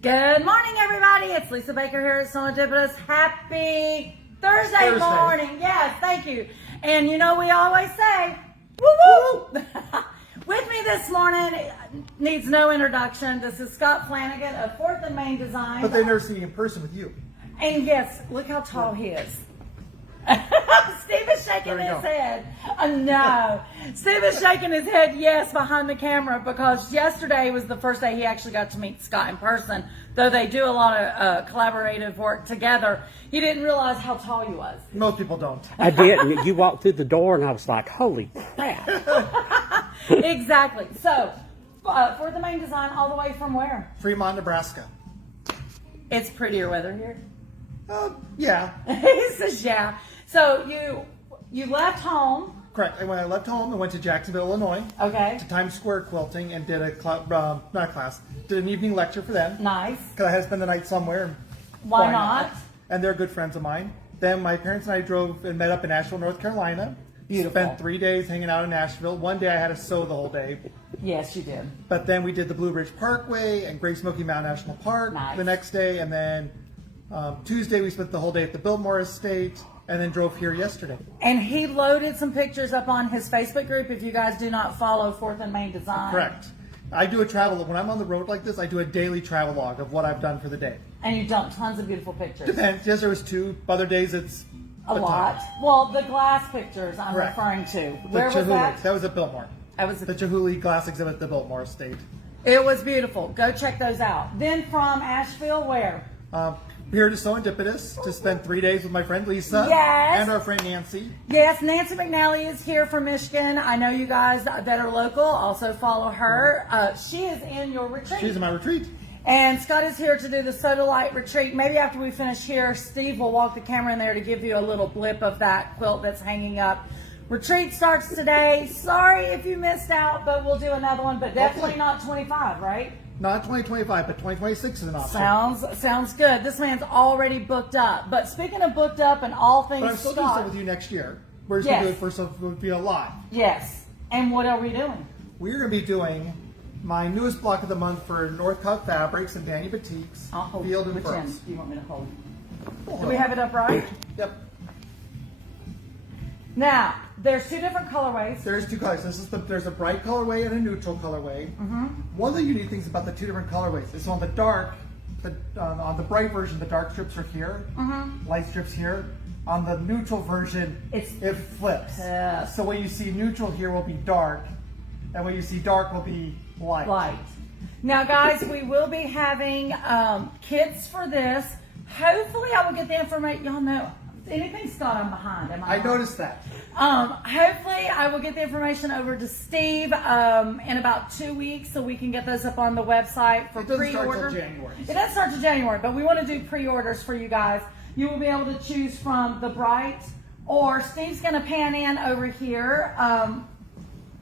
Good morning, everybody. It's Lisa Baker here at Serendipitous. Happy Thursday morning. Yes, thank you. And you know, we always say, woo woo. With me this morning, needs no introduction. This is Scott Flanagan of 4th and Main Design. But they've never seen you in person with you. And yes, look how tall he is. Steve is shaking his head. No. Steve is shaking his head yes behind the camera because yesterday was the first day he actually got to meet Scott in person. Though they do a lot of collaborative work together, he didn't realize how tall he was. Most people don't. I did. And you walked through the door and I was like, holy crap. Exactly. So, for the Main Design, all the way from where? Fremont, Nebraska. It's prettier weather here. Yeah. He says, yeah. So you left home. Correct. And when I left home, I went to Jacksonville, Illinois. Okay. To Times Square Quilting and did did an evening lecture for them. Nice. Because I had to spend the night somewhere. Why not? And they're good friends of mine. Then my parents and I drove and met up in Nashville, North Carolina. Beautiful. Spent 3 days hanging out in Nashville. One day I had to sew the whole day. Yes, you did. But then we did the Blue Ridge Parkway and Great Smoky Mountain National Park the next day. And then Tuesday we spent the whole day at the Biltmore Estate. And then drove here yesterday. And he loaded some pictures up on his Facebook group. If you guys do not follow 4th and Main Design. Correct. I do a travel, when I'm on the road like this, I do a daily travel log of what I've done for the day. And you've done tons of beautiful pictures. Depends. Yes, there was 2. Other days it's a lot. Well, the glass pictures I'm Correct. referring to. The Where was Chihuly. that? That was at Biltmore. That was the Chihuly glass exhibit at the Biltmore Estate. It was beautiful. Go check those out. Then from Asheville, where? Here to Serendipitous to spend 3 days with my friend Lisa. Yes. And our friend Nancy. Yes, Nancy McNally is here from Michigan. I know you guys that are local also follow her. She is in your retreat. She's in my retreat. And Scott is here to do the Soda Light retreat. Maybe after we finish here, Steve will walk the camera in there to give you a little blip of that quilt that's hanging up. Retreat starts today. Sorry if you missed out, but we'll do another one. But definitely not 25, right? Not 2025, but 2026 is an option. Sounds good. This man's already booked up. But speaking of booked up and all things But I'm still doing Scott, stuff with you next year. We're just going to do it for some via live. Yes. And what are we doing? We're going to be doing my newest block of the month for Northcutt Fabrics and Danny Boutiques, Field and Which Furs. end do you want me to hold? Do we have it up right? Yep. Now, there's 2 different colorways. There's 2 colors. There's a bright colorway and a neutral colorway. One of the unique things about the 2 different colorways is on the dark, on the bright version, the dark strips are here, light strips here. On the neutral version, it flips. So what you see neutral here will be dark, and what you see dark will be light. Now, guys, we will be having kits for this. Hopefully, I will get the information. Y'all know. Anything, Scott, I'm behind. I noticed that. Hopefully, I will get the information over to Steve in about 2 weeks so we can get those up on the website for pre-order. It doesn't start till January. It doesn't start till January, but we want to do pre-orders for you guys. You will be able to choose from the bright, or Steve's going to pan in over here.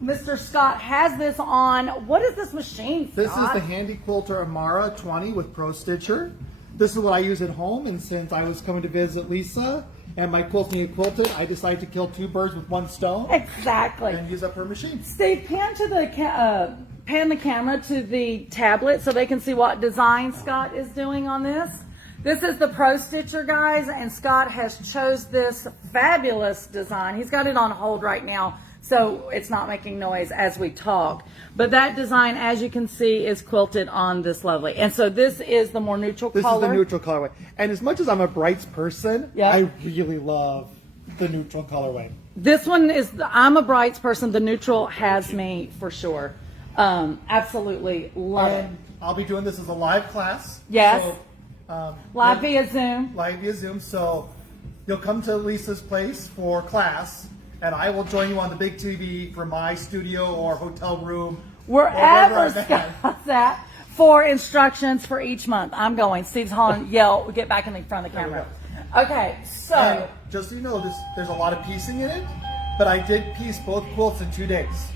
Mr. Scott has this on. What is this machine, Scott? This is the Handy Quilter Amara 20 with Pro Stitcher. This is what I use at home, and since I was coming to visit Lisa and my quilt needed quilted, I decided to kill 2 birds with 1 stone. Exactly. And use up her machine. Steve, pan the camera to the tablet so they can see what design Scott is doing on this. This is the Pro Stitcher, guys, and Scott has chose this fabulous design. He's got it on hold right now, so it's not making noise as we talk. But that design, as you can see, is quilted on this lovely. And so this is the more neutral color. This is the neutral colorway. And as much as I'm a brights person, I really love the neutral colorway. This one is, I'm a brights person. The neutral has me for sure. Absolutely love it. I'll be doing this as a live class. Yes. So, live via Zoom. Live via Zoom. So you'll come to Lisa's place for class, and I will join you on the big TV for my studio or hotel room. Wherever Scott's at for instructions for each month. I'm going. Steve's hollering, yell, get back in the front of the camera. Okay, so. And just so you know, there's a lot of piecing in it, but I did piece both quilts in 2 days.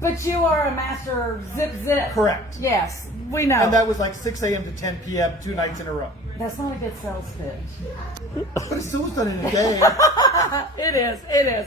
But you are a master zip. Correct. Yes, we know. And that was like 6 a.m. to 10 p.m. 2 nights in a row. That's not a good sales pitch. But it still was done in a day. It is.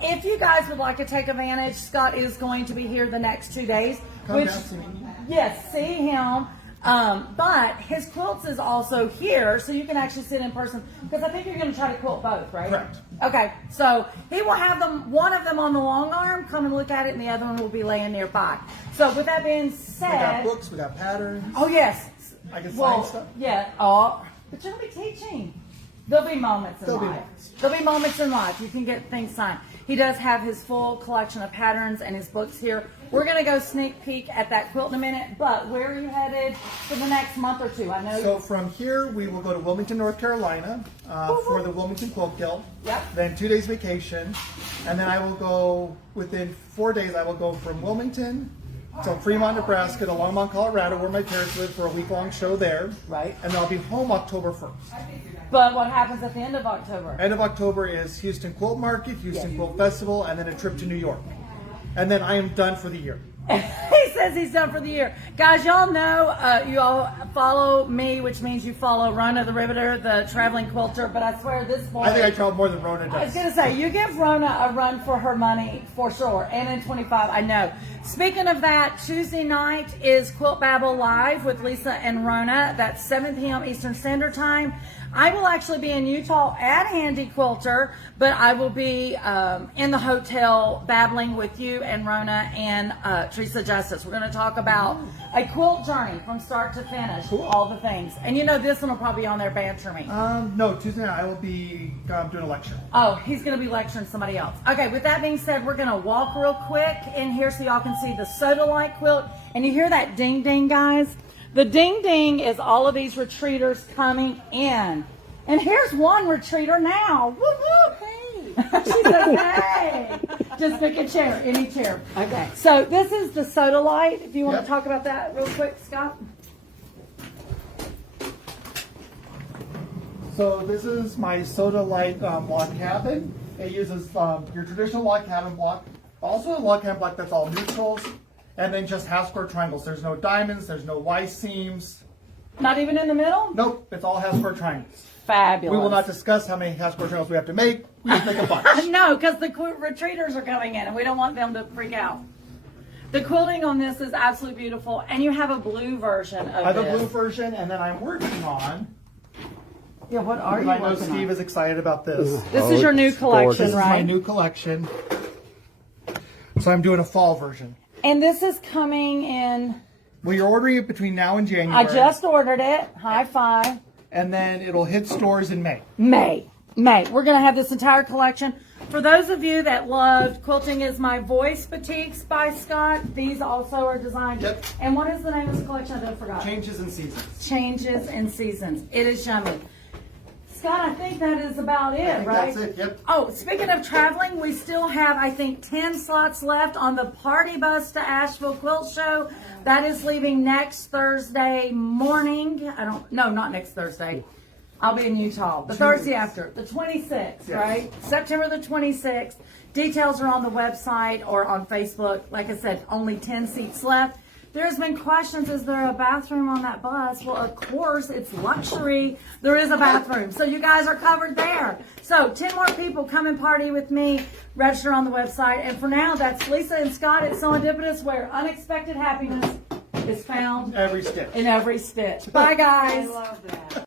If you guys would like to take advantage, Scott is going to be here the next 2 days. Come down, see me. Yes, see him. But his quilts is also here, so you can actually sit in person. Because I think you're going to try to quilt both, right? Correct. Okay, so he will have them, one of them on the long arm, come and look at it, and the other one will be laying nearby. So with that being We said, got books, we got patterns. oh yes, I can sign well, stuff. yeah. Oh, but you're going to be teaching. There'll be moments in There'll be life. moments. There'll be moments in life. You can get things signed. He does have his full collection of patterns and his books here. We're going to go sneak peek at that quilt in a minute, but where are you headed for the next month or two? I know. So from here, we will go to Wilmington, North Carolina for the Wilmington Quilt Guild. Yep. Then 2 days vacation. And then I will go, within 4 days, I will go from Wilmington to Fremont, Nebraska to Longmont, Colorado, where my parents live, for a week-long show there. Right. And then I'll be home October 1st. But what happens at the end of October? End of October is Houston Quilt Market, Houston Yes. Quilt Festival, and then a trip to New York. And then I am done for the year. He says he's done for the year. Guys, y'all know, you all follow me, which means you follow Rona the Riveter, the traveling quilter, but I swear this boy... I think I travel more than Rona I was does. going to say, you give Rona a run for her money, for sure. And in 25, I know. Speaking of that, Tuesday night is Quilt Babble Live with Lisa and Rona. That's 7 p.m. Eastern Standard Time. I will actually be in Utah at Handy Quilter, but I will be in the hotel babbling with you and Rona and Teresa Justice. We're going to talk about a quilt journey from start to finish, all the things. And you know this one will probably be on there banter me. No, Tuesday night I will be doing a lecture. Oh, he's going to be lecturing somebody else. Okay, with that being said, we're going to walk real quick in here so y'all can see the soda light quilt. And you hear that ding ding, guys? The ding ding is all of these retreaters coming in. And here's one retreater now. Woo woo! Hey. She says, hey. Just pick a chair, any chair. Okay. So this is the soda light. If you want Yep. to talk about that real quick, Scott. So this is my soda light log cabin. It uses your traditional log cabin block, also a log cabin block that's all neutrals, and then just half square triangles. There's no diamonds, there's no Y seams. Not even in the middle? Nope, it's all half square triangles. Fabulous. We will not discuss how many half square triangles we have to make. We just make a bunch. No, because the retreaters are coming in and we don't want them to freak out. The quilting on this is absolutely beautiful, and you have a blue version of I have a this. blue version, and then I'm working on. Yeah, what are you I know working Steve on? is excited about this. This is your new it's collection, gorgeous. This is my right? new collection. So I'm doing a fall version. And this is coming in. Well, you're ordering it between now and January. I just ordered it. High five. And then it'll hit stores in May. May. We're going to have this entire collection. For those of you that loved Quilting Is My Voice Batiks by Scott, these also are designed. Yep. And what is the name of this collection? I forgot. Changes in seasons. Changes in Seasons. It is yummy. Scott, I think that is about it, I think right? that's it, yep. Oh, speaking of traveling, we still have, I think, 10 slots left on the Party Bus to Asheville Quilt Show. That is leaving next Thursday morning. Not next Thursday. I'll be in Utah. The Thursday after, the 26th, right? September the 26th. Details are on the website or on Facebook. Like I said, only 10 seats left. There's been questions, is there a bathroom on that bus? Well, of course, it's luxury. There is a bathroom. So you guys are covered there. So 10 more people come and party with me. Register on the website. And for now, that's Lisa and Scott at Serendipitous, where unexpected happiness is found Every stitch. in every stitch. Bye, guys. I love that.